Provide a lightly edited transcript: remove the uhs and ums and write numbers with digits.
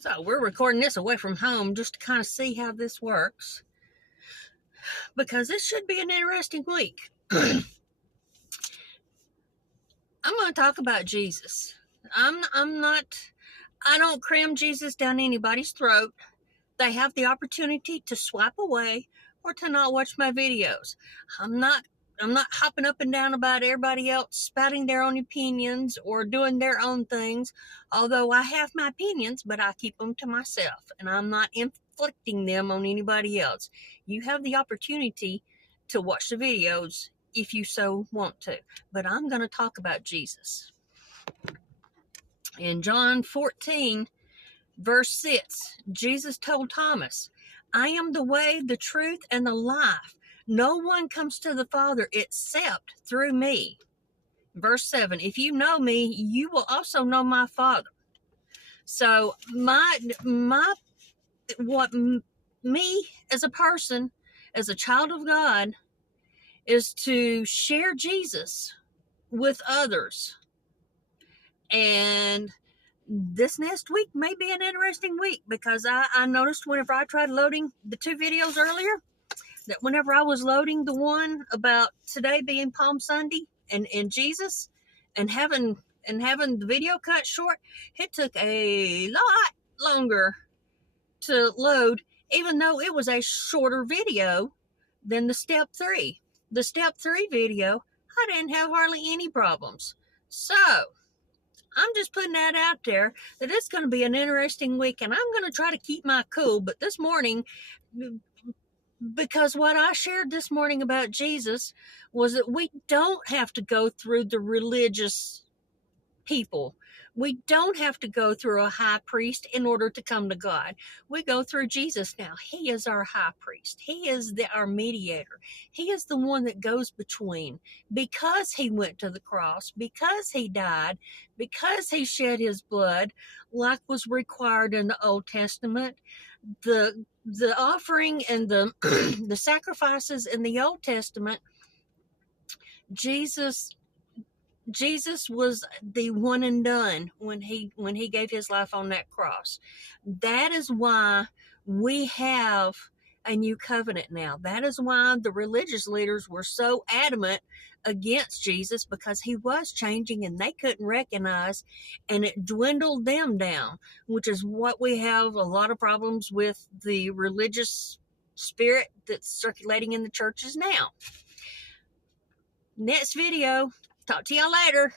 So we're recording this away from home just to kind of see how this works, because this should be an interesting week. I'm going to talk about Jesus. I don't cram Jesus down anybody's throat. They have the opportunity to swipe away or to not watch my videos. I'm not hopping up and down about everybody else spouting their own opinions or doing their own things. Although I have my opinions, but I keep them to myself, and I'm not inflicting them on anybody else. You have the opportunity to watch the videos if you so want to, but I'm going to talk about Jesus. In John 14, verse 6, Jesus told Thomas, I am the way, the truth, and the life. No one comes to the Father except through me. Verse 7, if you know me, you will also know my Father. So me as a person, as a child of God, is to share Jesus with others. And this next week may be an interesting week, because I noticed whenever I tried loading the two videos earlier, that whenever I was loading the one about today being Palm Sunday and Jesus and having the video cut short, it took a lot longer to load, even though it was a shorter video than the step 3. The step 3 video, I didn't have hardly any problems. So I'm just putting that out there, that it's going to be an interesting week, and I'm going to try to keep my cool. But this morning, because what I shared this morning about Jesus was that we don't have to go through the religious people. We don't have to go through a high priest in order to come to God. We go through Jesus now. He is our high priest. He is our mediator. He is the one that goes between, because he went to the cross, because he died, because he shed his blood like was required in the Old Testament. The offering and the the sacrifices in the Old Testament, Jesus was the one and done when he gave his life on that cross. That is why we have a new covenant now. That is why the religious leaders were so adamant against Jesus, because he was changing and they couldn't recognize, and it dwindled them down, which is what we have a lot of problems with the religious spirit that's circulating in the churches now. Next video. Talk to y'all later.